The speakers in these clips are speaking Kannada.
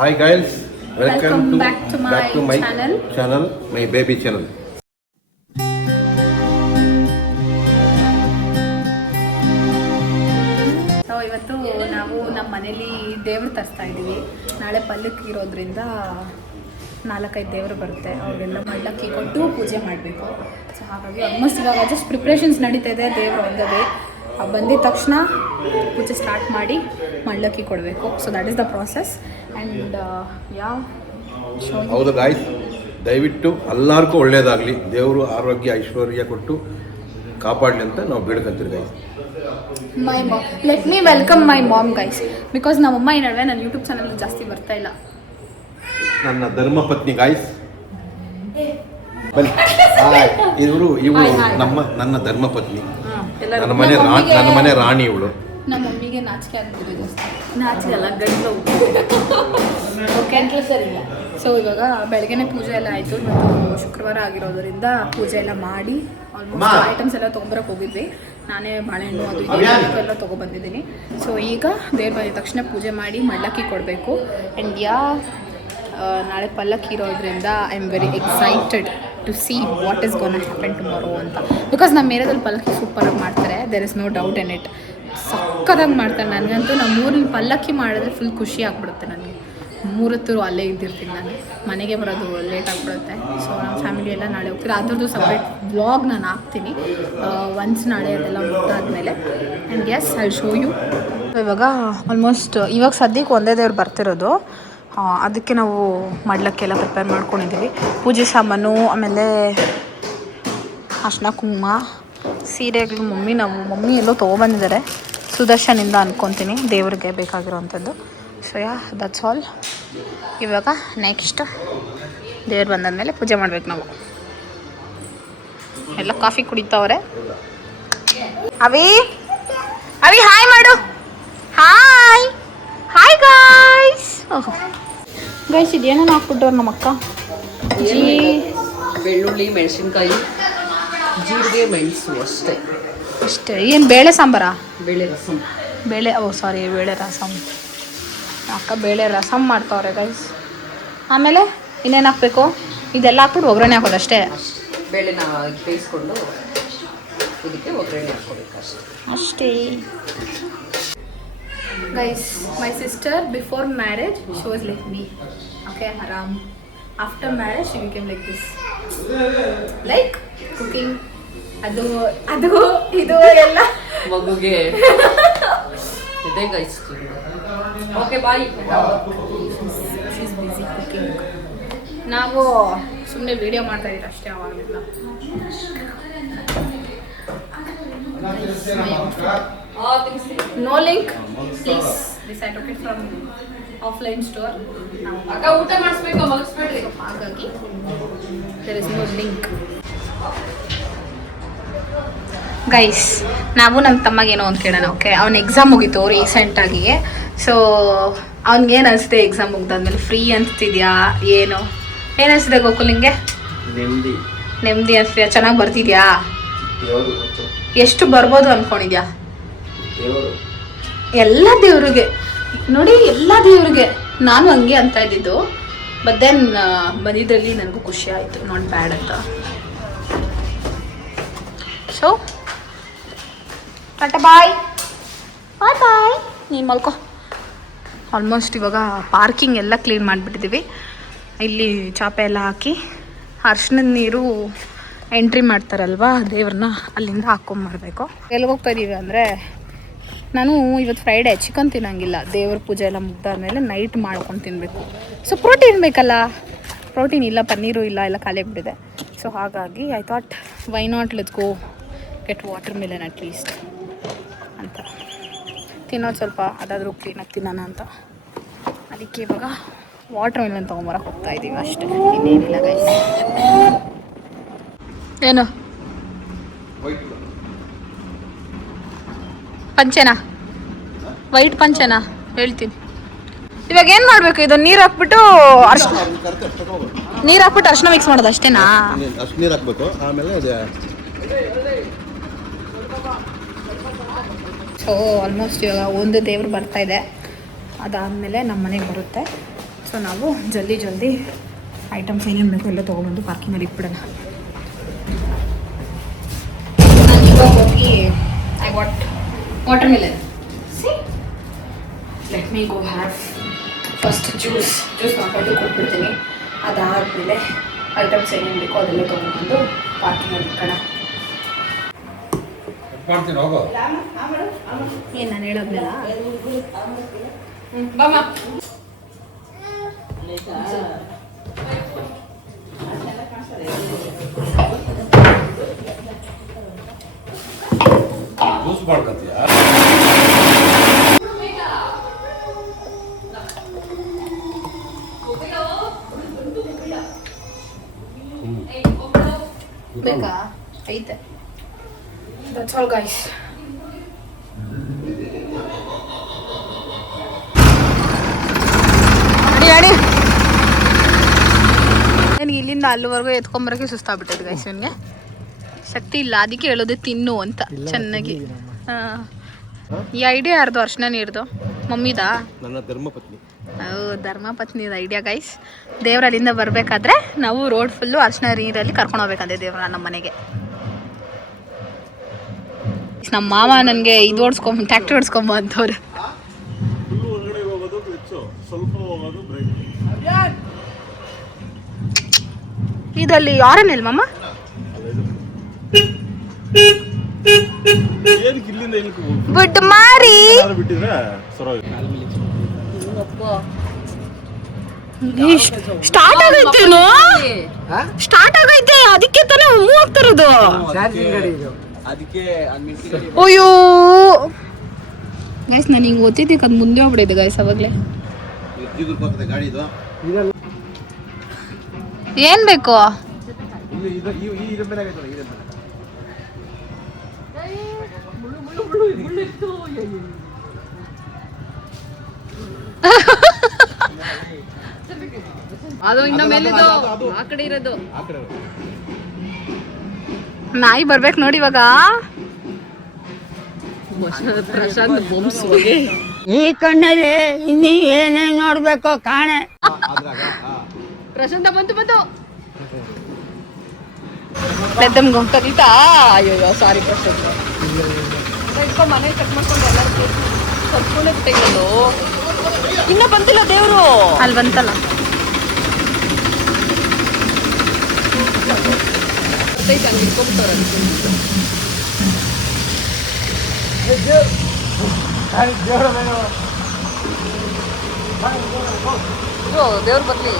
Hi guys, Welcome back to my channel, my baby channel. So ಇವತ್ತು ನಾವು ನಮ್ಮ ಮನೇಲಿ ದೇವ್ರು ತರಿಸ್ತಾ ಇದ್ದೀವಿ. ನಾಳೆ ಪಲ್ಲಕ್ಕಿ ಇರೋದ್ರಿಂದ 4-5 ದೇವರು ಬರುತ್ತೆ, ಅವ್ರಿಗೆಲ್ಲ ಮಳ್ಳಕ್ಕಿ ಕೊಟ್ಟು ಪೂಜೆ ಮಾಡಬೇಕು. ಸೊ ಹಾಗಾಗಿ ಆಲ್ಮೋಸ್ಟ್ ಇವಾಗ ಜಸ್ಟ್ ಪ್ರಿಪ್ರೇಷನ್ಸ್ ನಡೀತಾ ಇದೆ. ದೇವರು ಒಂದೇ ಬಂದಿದ ತಕ್ಷಣ ಪೂಜೆ ಸ್ಟಾರ್ಟ್ ಮಾಡಿ ಮಳ್ಳಕ್ಕಿ ಕೊಡಬೇಕು. So that is the process and ಹೌದು ಗಾಯ್ಸ್, ದಯವಿಟ್ಟು ಎಲ್ಲರಿಗೂ ಒಳ್ಳೇದಾಗಲಿ, ದೇವರು ಆರೋಗ್ಯ ಐಶ್ವರ್ಯ ಕೊಟ್ಟು ಕಾಪಾಡಲಿ ಅಂತ ನಾವು ಬೇಡ್ಕೊಂತೀವಿ guys. My mom, let me welcome my mom guys, because ನಮ್ಮಮ್ಮ ಈ ನಡುವೆ ನನ್ನ ಯೂಟ್ಯೂಬ್ ಚಾನಲ್ ಜಾಸ್ತಿ ಬರ್ತಾ ಇಲ್ಲ. ನನ್ನ ಧರ್ಮಪತ್ನಿ ಗಾಯ್ಸ್, ಬನ್ನಿ. ಇವರು ನನ್ನ ಧರ್ಮಪತ್ನಿ, ನನ್ನ ಮನೆ ರಾಣಿ ಇವಳು. ನಮ್ಮ ಮಮ್ಮಿಗೆ ನಾಚಿಕೆ ಆಗ್ತಿದೆ ಜಾಸ್ತಿ. ನಾಚಿಕೆ ಅಲ್ಲ, ಗಂಟಲು ಓಕೆ ಸರಿಲ್ಲ. ಸೊ ಇವಾಗ ಬೆಳಗ್ಗೆನೇ ಪೂಜೆ ಎಲ್ಲ ಆಯಿತು. ಮತ್ತು ಶುಕ್ರವಾರ ಆಗಿರೋದರಿಂದ ಪೂಜೆ ಎಲ್ಲ ಮಾಡಿ ಆಲ್ಮೋಸ್ಟ್ ಐಟಮ್ಸ್ ಎಲ್ಲ ತೊಗೊಂಬರಕ್ಕೆ ಹೋಗಿದ್ವಿ. ನಾನೇ ಬಾಳೆಹಣ್ಣು ಅದು ಎಲ್ಲ ತೊಗೊಬಂದಿದ್ದೀನಿ. ಸೊ ಈಗ ದೇವ್ರು ಬಂದಿದ ತಕ್ಷಣ ಪೂಜೆ ಮಾಡಿ ಮಳ್ಳಕ್ಕಿ ಕೊಡಬೇಕು. ಆ್ಯಂಡ್ ನಾಳೆ ಪಲ್ಲಕ್ಕಿ ಇರೋದ್ರಿಂದ I am very excited to see what is gonna happen tomorrow ಅಂತ. ಬಿಕಾಸ್ ನಮ್ಮ ಏರಿಯಾದಲ್ಲಿ ಪಲ್ಲಕ್ಕಿ ಸೂಪರಾಗಿ ಮಾಡ್ತಾರೆ, there is no doubt in it. ಸಕ್ಕದಾಗಿ ಮಾಡ್ತಾರೆ. ನನಗಂತೂ ನಮ್ಮ ಊರಿನ ಪಲ್ಲಕ್ಕಿ ಮಾಡಿದ್ರೆ ಫುಲ್ ಖುಷಿ ಆಗ್ಬಿಡುತ್ತೆ. ನನಗೆ 3 ಹೊತ್ತು ಅಲ್ಲೇ ಇದ್ದಿರ್ತೀನಿ, ನಾನು ಮನೆಗೆ ಬರೋದು ಲೇಟ್ ಆಗಿಬಿಡುತ್ತೆ. ಸೊ ನಮ್ಮ ಫ್ಯಾಮಿಲಿ ಎಲ್ಲ ನಾಳೆ ಹೋಗ್ತೀರ. ಅದ್ರದ್ದು ಸಪ್ರೇಟ್ ವ್ಲಾಗ್ ನಾನು ಹಾಕ್ತೀನಿ ಒನ್ಸ್ ನಾಳೆ ಅದೆಲ್ಲ ಮುಗ್ದಾದ್ಮೇಲೆ. And yes I show you. ಇವಾಗ ಆಲ್ಮೋಸ್ಟ್ ಇವಾಗ ಸದ್ಯಕ್ಕೆ ಒಂದೇ ದೇವ್ರು ಬರ್ತಿರೋದು, ಅದಕ್ಕೆ ನಾವು ಮಡ್ಲಕ್ಕೆಲ್ಲ ಪ್ರಿಪೇರ್ ಮಾಡ್ಕೊಂಡಿದ್ದೀವಿ. ಪೂಜೆ ಸಾಮಾನು, ಆಮೇಲೆ ಅರ್ಶಿನ ಕುಂಕುಮ, ಸೀರೆಗಳು ಮಮ್ಮಿ ಎಲ್ಲೋ ತೊಗೊಬಂದಿದ್ದಾರೆ ಸುದರ್ಶನಿಂದ ಅನ್ಕೊತೀನಿ, ದೇವ್ರಿಗೆ ಬೇಕಾಗಿರೋವಂಥದ್ದು. So that's all. ಇವಾಗ ನೆಕ್ಸ್ಟ್ ದೇವ್ರು ಬಂದಾದ್ಮೇಲೆ ಪೂಜೆ ಮಾಡ್ಬೇಕು ನಾವು. ಎಲ್ಲ ಕಾಫಿ ಕುಡಿತಾವ್ರೆ. ಅವಿ ಹಾಯ್ ಮಾಡು. Hi guys. ಓಹೋ ಗೈಸ್, ಇದೇನೋ ಹಾಕ್ಬಿಟ್ಟವ್ರು ನಮ್ಮ ಅಕ್ಕ. ಬೆಳ್ಳುಳ್ಳಿ, ಮೆಣಸಿನ್ಕಾಯಿ, ಜೀರಿಗೆ, ಮೆಣಸು ಅಷ್ಟೇ. ಏನು ಬೇಳೆ ಸಾಂಬಾರಾ? ಬೇಳೆ ರಸಂ. ಬೇಳೆ ರಸಂ. ಅಕ್ಕ ಬೇಳೆ ರಸಂ ಮಾಡ್ತಾವ್ರೆ ಗೈಸ್. ಆಮೇಲೆ ಇನ್ನೇನು ಹಾಕ್ಬೇಕು? ಇದೆಲ್ಲ ಹಾಕ್ಬಿಟ್ಟು ಒಗ್ಗರಣೆ ಹಾಕೋದಷ್ಟೇ. ಬೇಳೆನ ಬೇಯಿಸ್ಕೊಂಡು ಇದಕ್ಕೆ ಒಗ್ಗರಣೆ ಹಾಕ್ಕೋಬೇಕು ಅಷ್ಟೇ. Guys, my sister before marriage she was like me, okay, ಆರಾಮ್. After marriage she became like this, like cooking, ಅದು ಇದು ಎಲ್ಲ ಮಗುಗೆ ಇದೆ guys. Okay bye. She is busy cooking. ನಾವು ಸುಮ್ಮನೆ ವಿಡಿಯೋ ಮಾಡ್ತಾ ಇದ್ದೀವಿ ಅಷ್ಟೇ. ಅವಾಗಲಿಲ್ಲ no link please. This I took it from offline store. ಅಕ್ಕ ಊಟ ಮಾಡಿಸ್ಬೇಕು, ಮಲಗಿಸ್ಬೇಡ್ರಿ. ಹಾಗಾಗಿ there is no link. Guys, ನಾವು ನಮ್ಮ ತಮ್ಮಗೇನೋ ಒಂದು ಕೇಳೋಣ. ಓಕೆ, ಅವ್ನ ಎಕ್ಸಾಮ್ ಮುಗೀತು ರೀಸೆಂಟಾಗಿ. ಸೊ ಅವ್ನಿಗೇನು ಅನಿಸ್ತೆ ಎಕ್ಸಾಮ್ ಮುಗ್ದಾದ್ಮೇಲೆ? ಫ್ರೀ ಅನಿಸ್ತಿದ್ಯಾ? ಏನು ಅನಿಸ್ತಿದೆ ಗೋಕುಲ್ ನಿಂಗೆ? ನೆಮ್ಮದಿ ಅನಿಸ್ತಿದ್ಯಾ? ಚೆನ್ನಾಗಿ ಬರ್ತಿದ್ಯಾ? ಎಷ್ಟು ಬರ್ಬೋದು ಅಂದ್ಕೊಂಡಿದ್ಯಾ? ಎಲ್ಲ ದೇವ್ರಿಗೆ ನೋಡಿ, ಎಲ್ಲ ದೇವ್ರಿಗೆ. ನಾನು ಹಂಗೆ ಅಂತ ಇದ್ದಿದ್ದು, ಬಟ್ ದೆನ್ ಬಂದಿದ್ರಲ್ಲಿ ನನಗೂ ಖುಷಿ ಆಯಿತು, ನಾಟ್ ಬ್ಯಾಡ್ ಅಂತ. ಸೊ ಟಾಟಾ ಬಾಯ್ ಬಾಯ್. ನೀನು ಮಲ್ಕೋ. ಆಲ್ಮೋಸ್ಟ್ ಇವಾಗ ಪಾರ್ಕಿಂಗ್ ಎಲ್ಲ ಕ್ಲೀನ್ ಮಾಡಿಬಿಟ್ಟಿದ್ದೀವಿ. ಇಲ್ಲಿ ಚಾಪೆ ಎಲ್ಲ ಹಾಕಿ ಅರ್ಶಿನದ ನೀರು ಎಂಟ್ರಿ ಮಾಡ್ತಾರಲ್ವಾ ದೇವ್ರನ್ನ, ಅಲ್ಲಿಂದ ಹಾಕ್ಕೊಂಬರ್ಬೇಕು. ಎಲ್ಲಿಗೆ ಹೋಗ್ತಾ ಇದ್ದೀವಿ ಅಂದರೆ, ನಾನು ಇವತ್ತು ಫ್ರೈಡೇ ಚಿಕನ್ ತಿನ್ನೋಂಗಿಲ್ಲ. ದೇವ್ರ ಪೂಜೆ ಎಲ್ಲ ಮುಗ್ದಾದ್ಮೇಲೆ ನೈಟ್ ಮಾಡ್ಕೊಂಡು ತಿನ್ನಬೇಕು. ಸೊ ಪ್ರೋಟೀನ್ ಬೇಕಲ್ಲ, ಪ್ರೋಟೀನ್ ಇಲ್ಲ, ಪನ್ನೀರು ಇಲ್ಲ, ಎಲ್ಲ ಖಾಲಿ ಆಗಿಬಿಟ್ಟಿದೆ. ಸೊ ಹಾಗಾಗಿ I thought why not let's go get water Milan at least ಅಂತ. ತಿನ್ನೋದು ಸ್ವಲ್ಪ ಅದಾದರೂ ಕ್ಲೀನಾಗಿ ತಿನ್ನೋಣ ಅಂತ. ಅದಕ್ಕೆ ಇವಾಗ ವಾಟರ್ ಮಿಲನ್ ತೊಗೊಂಬರಕ್ಕೆ ಹೋಗ್ತಾ ಇದ್ದೀವಿ ಅಷ್ಟೇ, ಇನ್ನೇನಿಲ್ಲ ಗೈಸ್. ಏನು ಪಂಚೆನಾ? ವೈಟ್ ಪಂಚೆನಾ? ಹೇಳ್ತೀನಿ. ಇವಾಗ ಏನು ಮಾಡಬೇಕು? ಇದು ನೀರು ಹಾಕ್ಬಿಟ್ಟು ಅರ್ಶಿನ ಮಿಕ್ಸ್ ಮಾಡೋದು ಅಷ್ಟೇನಾ? ನೀರು ಹಾಕ್ಬೇಕು. ಆಮೇಲೆ ಸೊ ಆಲ್ಮೋಸ್ಟ್ ಇವಾಗ ಒಂದು ದೇವ್ರು ಬರ್ತಾಯಿದೆ, ಅದಾದಮೇಲೆ ನಮ್ಮ ಮನೆಗೆ ಬರುತ್ತೆ. ಸೊ ನಾವು ಜಲ್ದಿ ಐಟಮ್ಸ್ ಏನೇನು ಬೇಕು ಎಲ್ಲ ತೊಗೊಬಂದು ಪಾರ್ಕಿಂಗಲ್ಲಿ ಇಟ್ಬಿಡೋಣ. ನಾನು ಇವಾಗ ಹೋಗಿ I what water Milan. Let me go have first juice ಮಾಡ್ಕೊಂಡು ಕೊಟ್ಬಿಡ್ತೀನಿ. ಅದಾದಮೇಲೆ ಐಟಮ್ಸ್ ಏನೇನು ಬೇಕೋ ಅದೆಲ್ಲ ತೊಗೊಂಡ್ಬಂದು ಪಾರ್ಕಿಂಗಲ್ಲಿ ಇಟ್ಕೋಣ. ಏನು ನಾನು ಹೇಳೋದ್ನಲ್ಲ ಬಾಮ ಜ್ಯೂಸ್ ಮಾಡ್ಕೊತೀಯ? ಬೇಕಾ? ಐತೆ. That's all guys. ಅಡಿ ನನಗೆ ಇಲ್ಲಿಂದ ಅಲ್ಲಿವರೆಗೂ ಎತ್ಕೊಂಬರೋಕ್ಕೆ ಸುಸ್ತಾಗ್ಬಿಟ್ಟೈತೆ ಗೈಸ್. ನನಗೆ ಶಕ್ತಿ ಇಲ್ಲ, ಅದಕ್ಕೆ ಹೇಳೋದು ತಿನ್ನು ಅಂತ ಚೆನ್ನಾಗಿ. ಈ ಐಡಿಯಾ ಯಾರ್ದು? ಅರ್ಶನ ನೀರ್ದು ಮಮ್ಮಿದಾ? ನನ್ನ ಧರ್ಮಪತ್ನಿ. ಧರ್ಮಪತ್ನಿದ ಐಡಿಯಾ ಗೈಸ್. ದೇವ್ರ ಅಲ್ಲಿಂದ ಬರಬೇಕಾದ್ರೆ ನಾವು ರೋಡ್ ಫುಲ್ಲು ಅರ್ಶನ ನೀರಲ್ಲಿ ಕರ್ಕೊಂಡು ಹೋಗ್ಬೇಕಂತೆ ದೇವ್ರ ನಮ್ಮ ಮನೆಗೆ. ನಮ್ಮ ಮಾವ ನನಗೆ ಇದು ಟ್ಯಾಕ್ಟ್ರಿ ಓಡಿಸ್ಕೊಂಬ ಅಂತವ್ರು. ಇದರಲ್ಲಿ ಯಾರನ್ನೆಲ್ಲ ಮಾಮ? ಬಿಟ್ಟು ಮಾರಿ ಸ್ಟಾರ್ಟ್ ಆಗೈತೇನು? ಸ್ಟಾರ್ಟ್ ಆಗೈತೆ, ಅದಕ್ಕೆ ತಾನೇ ಮೂವ್ ಆಗ್ತಿರೋದು. ಅಯ್ಯೋ ಗೈಸ್, ನಾನು ಹಿಂಗೆ ಗೊತ್ತಿದ್ದಕ್ಕೆ ಅದು ಮುಂದೆ ಹೋಗ್ಬಿಟ್ಟಿದೆ ಗೈಸ್. ಅವಾಗಲೇ ಏನ್ ಬೇಕು? ಅದು ಇನ್ನ ಮೇಲಿದು ಆ ಕಡೆ ಇರೋದು. ನಾಯಿ ಬರ್ಬೇಕು ನೋಡಿ ಇವಾಗ. ಪ್ರಶಾಂತ್ ಬೊಂಬ್ಸ್ ಹೋಗಿ ಈ ಕಣ್ಣಲ್ಲಿ ಇನ್ನೀ ಏನೇನ್ ನೋಡ್ಬೇಕೋ ಕಾಣೆ. ಪ್ರಶಾಂತ ಬಂತು ಪೆದ್ದಮ್ಗೆ ಕರೀತಾ. ಅಯ್ಯೋ ಸಾರಿ ಪ್ರಶಾಂತ್, ಇಟ್ಕೊಂಡು ಮನೆ ಕಟ್ ಮಾಡ್ಕೊಂಡು ಎಲ್ಲರೂ ಕರ್ಕೊಂಡೇ ಬಿಟ್ಟಿರೋದು. ಇನ್ನ ಬಂತಿಲ್ಲ ದೇವ್ರು. ಅಲ್ಲಿ ಬಂತಲ್ಲ ದೇವ್ರು ಬರ್ಲಿ.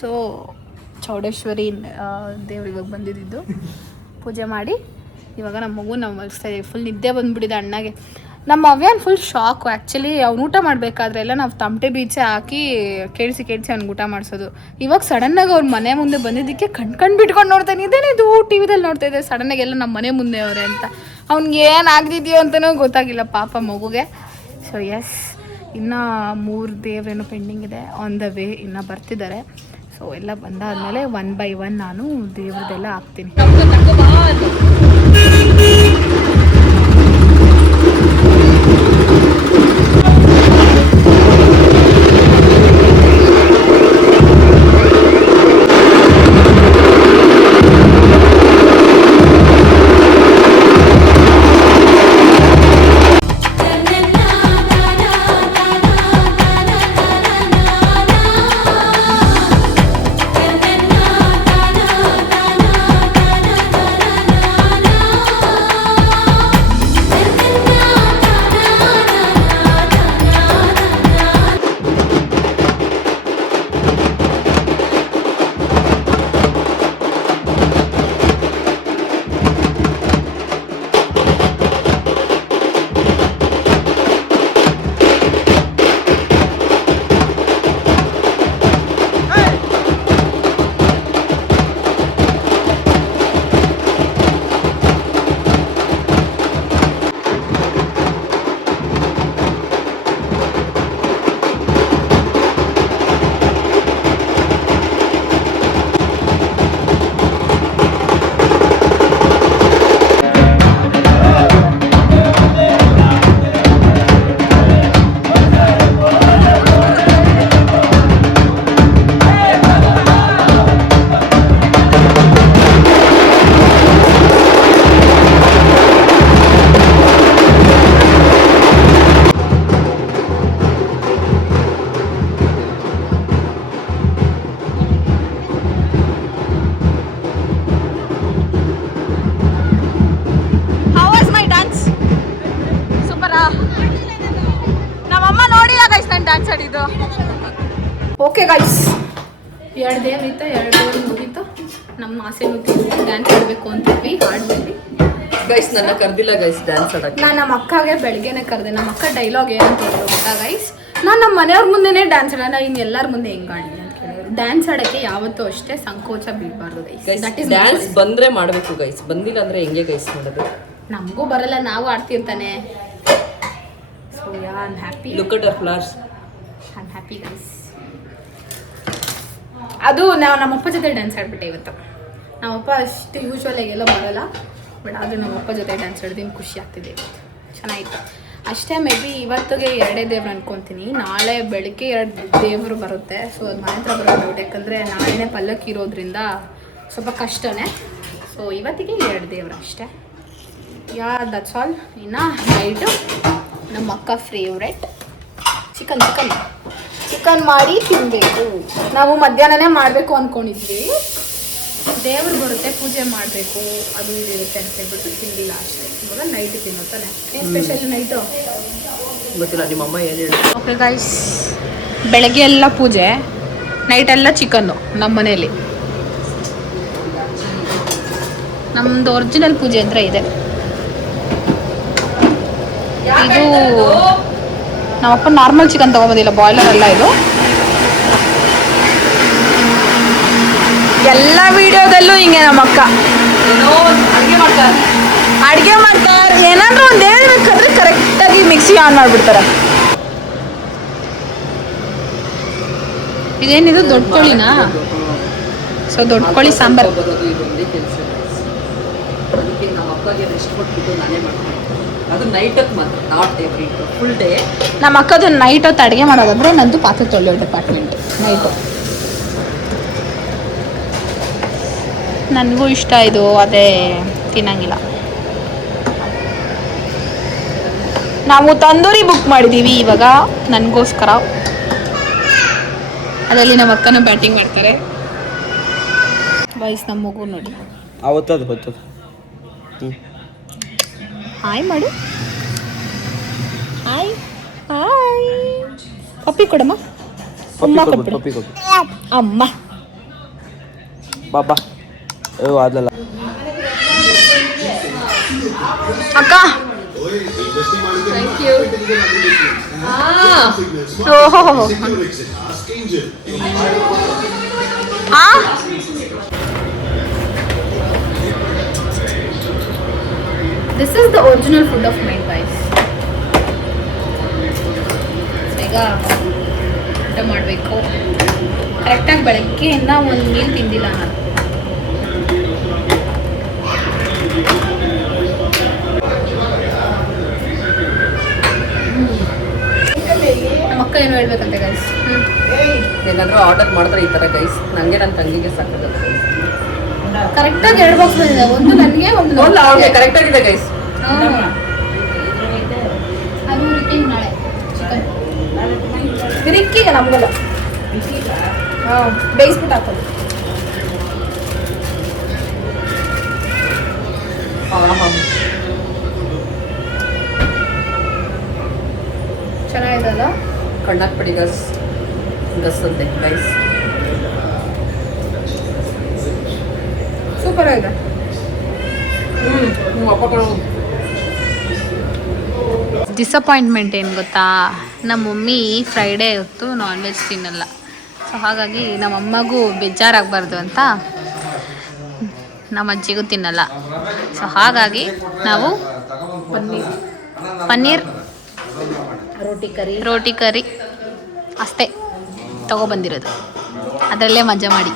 ಸೊ ಚೌಡೇಶ್ವರಿ ದೇವ್ರು ಇವಾಗ ಬಂದಿದ್ದು ಪೂಜೆ ಮಾಡಿ ಇವಾಗ ನಮ್ಮ ಮಗು ನಾವು ಮಲಗಿಸ್ತಾ ಇದ್ದೀವಿ. ಫುಲ್ ನಿದ್ದೆ ಬಂದುಬಿಟ್ಟಿದೆ ಅಣ್ಣಗೆ. ನಮ್ಮ ಅವ್ಯಾನ್ ಫುಲ್ ಶಾಕು. ಆ್ಯಕ್ಚುಲಿ ಅವ್ನು ಊಟ ಮಾಡಬೇಕಾದ್ರೆ ಎಲ್ಲ ನಾವು ತಮಟೆ ಬೀಚೆ ಹಾಕಿ ಕೇಳಿಸಿ ಅವ್ನಿಗೆ ಊಟ ಮಾಡಿಸೋದು. ಇವಾಗ ಸಡನ್ನಾಗಿ ಅವ್ರ ಮನೆ ಮುಂದೆ ಬಂದಿದ್ದಕ್ಕೆ ಕಣ್ ಬಿಟ್ಕೊಂಡು ನೋಡ್ತಾನೆ. ಇದೇನಿದು ಟಿ ವಿದಲ್ಲಿ ನೋಡ್ತಾ ಇದ್ದೆ ಸಡನ್ನಾಗಿ ಎಲ್ಲ ನಮ್ಮ ಮನೆ ಮುಂದೆ ಅವರೇ ಅಂತ. ಅವ್ನಿಗೆ ಏನು ಆಗ್ತಿದ್ಯೋ ಅಂತಲೂ ಗೊತ್ತಾಗಿಲ್ಲ ಪಾಪ ಮಗುಗೆ. ಸೊ ಎಸ್, ಇನ್ನೂ 3 ದೇವ್ರೇನೋ ಪೆಂಡಿಂಗ್ ಇದೆ, ಆನ್ ದ ವೇ ಇನ್ನೂ ಬರ್ತಿದ್ದಾರೆ. ಸೊ ಎಲ್ಲ ಬಂದಾದಮೇಲೆ 1 by 1 ನಾನು ದೇವ್ರದ್ದೆಲ್ಲ ಹಾಕ್ತೀನಿ. ಓಕೆ ಗೈಸ್, 2 ದೇವ್ರು ಇತ್ತು, 2 ದೇವ್ರು ಮುಗೀತು. ನಮ್ಮ ಆಸೆನೂ ಡ್ಯಾನ್ಸ್ ಆಡಬೇಕು ಅಂತಿದ್ವಿ, ಆಡ್ಬೇಡಿ ಗೈಸ್. ನನ್ನ ಕರ್ದಿಲ್ಲ ಗೈಸ್ ಡ್ಯಾನ್ಸ್ ಆಡಕ್ಕೆ. ನಾನು ನಮ್ಮ ಅಕ್ಕಗೆ ಬೆಳಗ್ಗೆನೆ ಕರೆದೆ. ನಮ್ಮ ಅಕ್ಕ ಡೈಲಾಗ್ ಏನಂತ ಗೊತ್ತಾ ಗೈಸ್, ನಾನು ನಮ್ಮ ಮನೆಯವ್ರ ಮುಂದೆನೇ ಡ್ಯಾನ್ಸ್ ಆಡೋಣ, ಇನ್ನು ಎಲ್ಲರ ಮುಂದೆ ಹೆಂಗೆ ಆಡಲಿ ಅಂತ ಕೇಳಿದ್ರು. ಡ್ಯಾನ್ಸ್ ಆಡೋಕ್ಕೆ ಯಾವತ್ತೂ ಅಷ್ಟೇ ಸಂಕೋಚ ಬೀಳಬಾರ್ದು ಗೈಸ್. ದಟ್ ಈಸ್ ಡ್ಯಾನ್ಸ್ ಬಂದರೆ ಮಾಡಬೇಕು ಗೈಸ್, ಬಂದಿಲ್ಲ ಅಂದರೆ ಹೆಂಗೆ ಗೈಸ್ ಮಾಡೋದು? ನಮಗೂ ಬರಲ್ಲ, ನಾವು ಆಡ್ತಿರ್ತಾನೆ. So yeah I am happy. Look at our flowers. I am happy guys. ಅದು ನಾವು ನಮ್ಮಪ್ಪ ಜೊತೆ ಡ್ಯಾನ್ಸ್ ಆಡ್ಬಿಟ್ಟೆ ಇವತ್ತು. ನಮ್ಮಪ್ಪ ಅಷ್ಟು ಯೂಶ್ವಲಾಗಿ ಎಲ್ಲ ಬರಲ್ಲ, ಬಟ್ ಆದರೂ ನಮ್ಮಪ್ಪ ಜೊತೆ ಡ್ಯಾನ್ಸ್ ಆಡಿದ್ದೀನಿ, ಖುಷಿ ಆಗ್ತಿದೆ, ಚೆನ್ನಾಗಿತ್ತು ಅಷ್ಟೇ. ಮೇ ಬಿ ಇವತ್ತಿಗೆ 2 ದೇವ್ರು ಅನ್ಕೊತೀನಿ. ನಾಳೆ ಬೆಳಗ್ಗೆ 2 ದೇವರು ಬರುತ್ತೆ. ಸೊ ಅದು ಮನೆ ಹತ್ರ ಬರೋ ಡೌಟ್, ಯಾಕಂದರೆ ನಾಳೆನೇ ಪಲ್ಲಕ್ಕಿ ಇರೋದ್ರಿಂದ ಸ್ವಲ್ಪ ಕಷ್ಟನೇ. ಸೊ ಇವತ್ತಿಗೆ 2 ದೇವ್ರು ಅಷ್ಟೇ. Yeah that's all. ಇನ್ನು ನೈಟು ನಮ್ಮ ಅಕ್ಕ ಫೇವ್ರೆಟ್ ಚಿಕನ್ ಮಾಡಿ ತಿನ್ನಬೇಕು. ನಾವು ಮಧ್ಯಾಹ್ನನೇ ಮಾಡಬೇಕು ಅಂದ್ಕೊಂಡಿದ್ವಿ. ದೇವ್ರು ಬರುತ್ತೆ, ಪೂಜೆ ಮಾಡಬೇಕು, ಅದು ಇದು ಇರುತ್ತೆ ಅಂತ ಹೇಳ್ಬಿಟ್ಟು ತಿಂದಿಲ್ಲ ಅಷ್ಟೇ. ಇವಾಗ ನೈಟ್ ತಿನ್ನೋತಾನೆ. ಏನು ಸ್ಪೆಷಲ್ ನೈಟು ಗೊತ್ತಿಲ್ಲ, ನಿಮ್ಮಮ್ಮ ಏನು ಹೇಳಿ. ಓಕೆ ಗೈಸ್, ಬೆಳಗ್ಗೆ ಎಲ್ಲ ಪೂಜೆ, ನೈಟೆಲ್ಲ ಚಿಕನ್ನು ನಮ್ಮ ಮನೇಲಿ. ನಮ್ಮದು ಒರಿಜಿನಲ್ ಪೂಜೆ ಅಂದರೆ ಇದೆ. ಇದು ನಮ್ಮಪ್ಪ ನಾರ್ಮಲ್ ಚಿಕನ್ ತೊಗೊಂಬೋದಿಲ್ಲ, ಬಾಯ್ಲರ್ ಅಲ್ಲ ಇದು. ಎಲ್ಲ ವಿಡಿಯೋದಲ್ಲೂ ಹಿಂಗೆ ನಮ್ಮ ಅಕ್ಕ ಅಡುಗೆ ಮಾಡ್ತಾರೆ. ಏನಾದರೂ ಒಂದು ಹೇಳ್ಬೇಕಾದ್ರೆ ಕರೆಕ್ಟಾಗಿ ಮಿಕ್ಸಿ ಆನ್ ಮಾಡಿಬಿಡ್ತಾರೆ. ಇದೇನಿದು ದೊಡ್ಡ ಕೋಳಿನಾ? ಸೊ ದೊಡ್ಡ ಕೋಳಿ ಸಾಂಬಾರು ಬರೋದು ಇದೊಂದೇ ಕೆಲಸ. ಅದಕ್ಕೆ ನಮ್ಮ ಅಪ್ಪಗೆ ರೆಸ್ಟ್ ಕೊಟ್ಬಿಟ್ಟು ನಾನೇ ಮಾಡ್ತೀನಿ. ಅದು ನೈಟಕ್ಕೆ ಮಾತ್ರ, ನಾಟ್ ಎವ್ರಿ ಫುಲ್ ಡೇ. ನಮ್ಮ ಅಕ್ಕದು ನೈಟ್ ಹೊತ್ತು ಅಡುಗೆ ಮಾಡೋದಂದ್ರೆ ನಂದು ಪಾತ್ರೆ ತೊಳೆಯೋ ಡಿಪಾರ್ಟ್ಮೆಂಟ್ ನೈಟು. ನನಗೂ ಇಷ್ಟ ಇದು, ಅದೇ ತಿನ್ನಂಗಿಲ್ಲ. ನಾವು ತಂದೂರಿ ಬುಕ್ ಮಾಡಿದ್ದೀವಿ ಇವಾಗ ನನಗೋಸ್ಕರ. ಅದರಲ್ಲಿ ನಮ್ಮ ಅಕ್ಕನೂ ಬ್ಯಾಟಿಂಗ್ ಮಾಡ್ತಾರೆ. ಬಾಯ್ಸ್ ನಮ್ಮ ಮಗು ನೋಡಿ ಅವತ್ತದು ಬರ್ತದೆ. ಹಾಯ್ ಮಾಡು, ಹಾಯ್ ಹಾಯ್. ಪಪ್ಪಿ ಕೊಡಮ್ಮ, ಅಮ್ಮ ಕೊಟ್ಬಿಡು. ಪಪ್ಪಿ ಕೊಟ್ಟು ಅಮ್ಮ ಬಾಬಾ. ಅಯ್ಯೋ ಅದಲ್ಲ ಅಕ್ಕ. Thank you. ಓಹೋ this is the original food of my guys. ಈಗ ಊಟ ಮಾಡಬೇಕು ಕರೆಕ್ಟಾಗಿ. ಬೆಳಗ್ಗೆಯಿಂದ ಒಂದು ಮೀಲ್ ತಿಂದಿಲ್ಲ ನಾನು. ನಮ್ಮ ಅಕ್ಕ ಏನು ಹೇಳ್ಬೇಕಂತೆ ಗೈಸ್? ಏನಾದರೂ ಆರ್ಡರ್ ಮಾಡಿದ್ರೆ ಈ ಥರ ಗೈಸ್, ನನಗೆ ನನ್ನ ತಂಗಿಗೆ ಸಾಕಾಗುತ್ತೆ. ಕರೆಕ್ಟಾಗಿ 2 ಬಾಕ್ಸ್ ಬಂದಿದೆ, ಒಂದು ನನಗೆ ಒಂದು ಅವ್ರಿಗೆ ಕರೆಕ್ಟಾಗಿದೆ ಗೈಸ್. ಅದು ರಿಕ್ಕಿಗೆ ನಾಳೆ ಚಿಕನ್. ರಿಕ್ಕಿಗೆ ನಮಗಲ್ಲ, ಹಾಂ ಬೇಯಿಸ್ಬಿಟ್ಟು ಹಾಕೋದು. ಚೆನ್ನಾಗಿದಲ್ಲ? ಕಣ್ಣಾಕ್ ಪಡಿ ಗಸ್ ಅಂತೆ ಗೈಸ್. ಸೂಪರ್ ಆಗಿದೆ. ಡಿಸಪಾಯಿಂಟ್ಮೆಂಟ್ ಏನು ಗೊತ್ತಾ, ನಮ್ಮ ಮಮ್ಮಿ ಫ್ರೈಡೇ ಹೊತ್ತು ನಾನ್ ವೆಜ್ ತಿನ್ನಲ್ಲ. ಸೊ ಹಾಗಾಗಿ ನಮ್ಮ ಅಮ್ಮಗೂ ಬೇಜಾರಾಗಬಾರ್ದು ಅಂತ ನಮ್ಮ ಅಜ್ಜಿಗೂ ತಿನ್ನಲ್ಲ. ಸೊ ಹಾಗಾಗಿ ನಾವು ಪನ್ನೀರ್ ರೋಟಿ ಕರಿ ಅಷ್ಟೇ ತೊಗೊಬಂದಿರೋದು. ಅದರಲ್ಲೇ ಮಜಾ ಮಾಡಿ.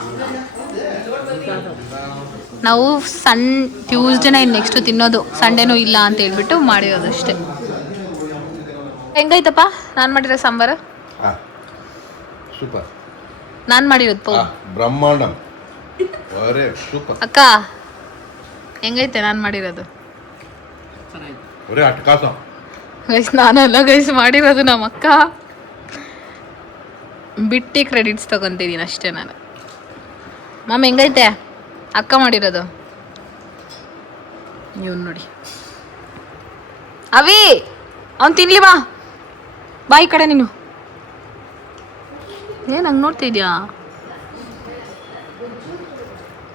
ನಾವು ಟ್ಯೂಸ್ಡೇನ ಇನ್ನು ನೆಕ್ಸ್ಟು ತಿನ್ನೋದು, ಸಂಡೇನೂ ಇಲ್ಲ ಅಂತ ಹೇಳ್ಬಿಟ್ಟು ಮಾಡಿರೋದು ಅಷ್ಟೇ. ಹೆಂಗೈತಪ್ಪ ನಾನು ಮಾಡಿರೋ ಸಾಂಬಾರು? ಸೂಪರ್. ನಾನು ಮಾಡಿರೋದು ಬ್ರಹ್ಮಾಂಡ. ಸೂಪರ್ ಅಕ್ಕ, ಹೆಂಗೈತೆ ನಾನು ಮಾಡಿರೋದು? ಒರೇ ಅಟ್ಕಾಸ ಗೈಸ್. ನಾನೆಲ್ಲ ಗೈಸ್ ಮಾಡಿರೋದು ನಮ್ಮ ಅಕ್ಕ. ಬಿಟ್ಟು ಕ್ರೆಡಿಟ್ಸ್ ತೊಗೊತಿದ್ದೀನಿ ಅಷ್ಟೇ ನಾನು. ಮಾಮ ಹೆಂಗೈತೆ ಅಕ್ಕ ಮಾಡಿರೋದು? ನೀವು ನೋಡಿ. ಅವಿ ಅವ್ನು ತಿನ್ಲಿ ಬಾ ಈ ಕಡೆ ನೀನು. ಏನು ಹಂಗೆ ನೋಡ್ತಿದ್ಯಾ?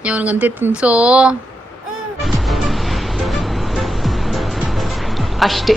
ಅವನಿಗಂತೆ ತಿನ್ಸೋ ಅಷ್ಟೇ.